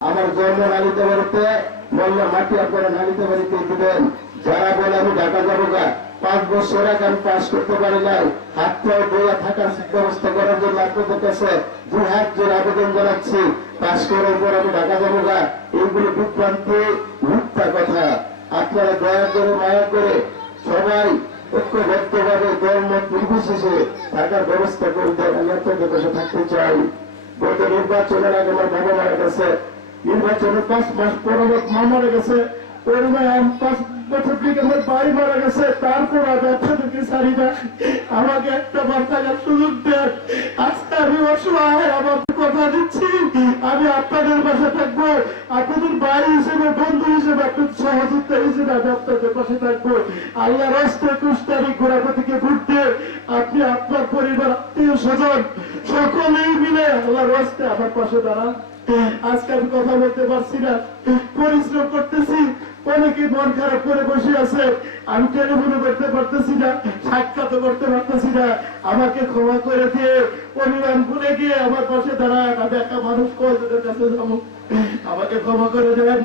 আমার জন্ম নালিতে বাড়িতে বলল মাটি আপনারা নালিতে বাড়িতে দিবেন। যারা বলে আমি ঢাকা যাব গা, পাঁচ বছর আগে আমি পাস করতে পারি নাই। হাত পায়ে বইয়া থাকার ব্যবস্থা করার জন্য আপনাদের কাছে দু হাত জোর আবেদন জানাচ্ছি। পাস করার পর আমি ঢাকা যাব গা, এইগুলো বিভ্রান্তি, মিথ্যা কথা। আপনারা দয়া করে, মায়া করে সবাই ঐক্যবদ্ধভাবে দলমত নির্বিশেষে থাকার ব্যবস্থা করে দেন। আমি আপনাদের কাছে থাকতে চাই। গত নির্বাচনের আগে আমার বাবা মারা গেছে। নির্বাচনের পাঁচ মাস পর আমার মা মারা গেছে আমি আপনাদের থাকব। আপনাদের ভাই হিসেবে, বন্ধু হিসেবে সহযোগিতা হিসেবে আমি আপনাদের পাশে থাকব। আল্লাহ রাস্তা একুশ তারিখ ঘুরতে আপনি আপনার পরিবার, আত্মীয় স্বজন, সকলেই মিলে আল্লাহ রাস্তে আমার পাশে দাঁড়ান। আজকে আমি কথা বলতে পারছি না। পরিশ্রম করতেছি, অনেকে মন খারাপ করে বসে আছে। আমি টেলিফোনে করতে পারতেছি না সাক্ষাৎ করতে পারতেছি না। আমাকে ক্ষমা করে দিয়ে পরিবার ভুলে গিয়ে আমার পাশে দাঁড়ায়, আমি একটা মানুষ কয়েকজনের কাছে যাব? আমাকে ক্ষমা করে দেন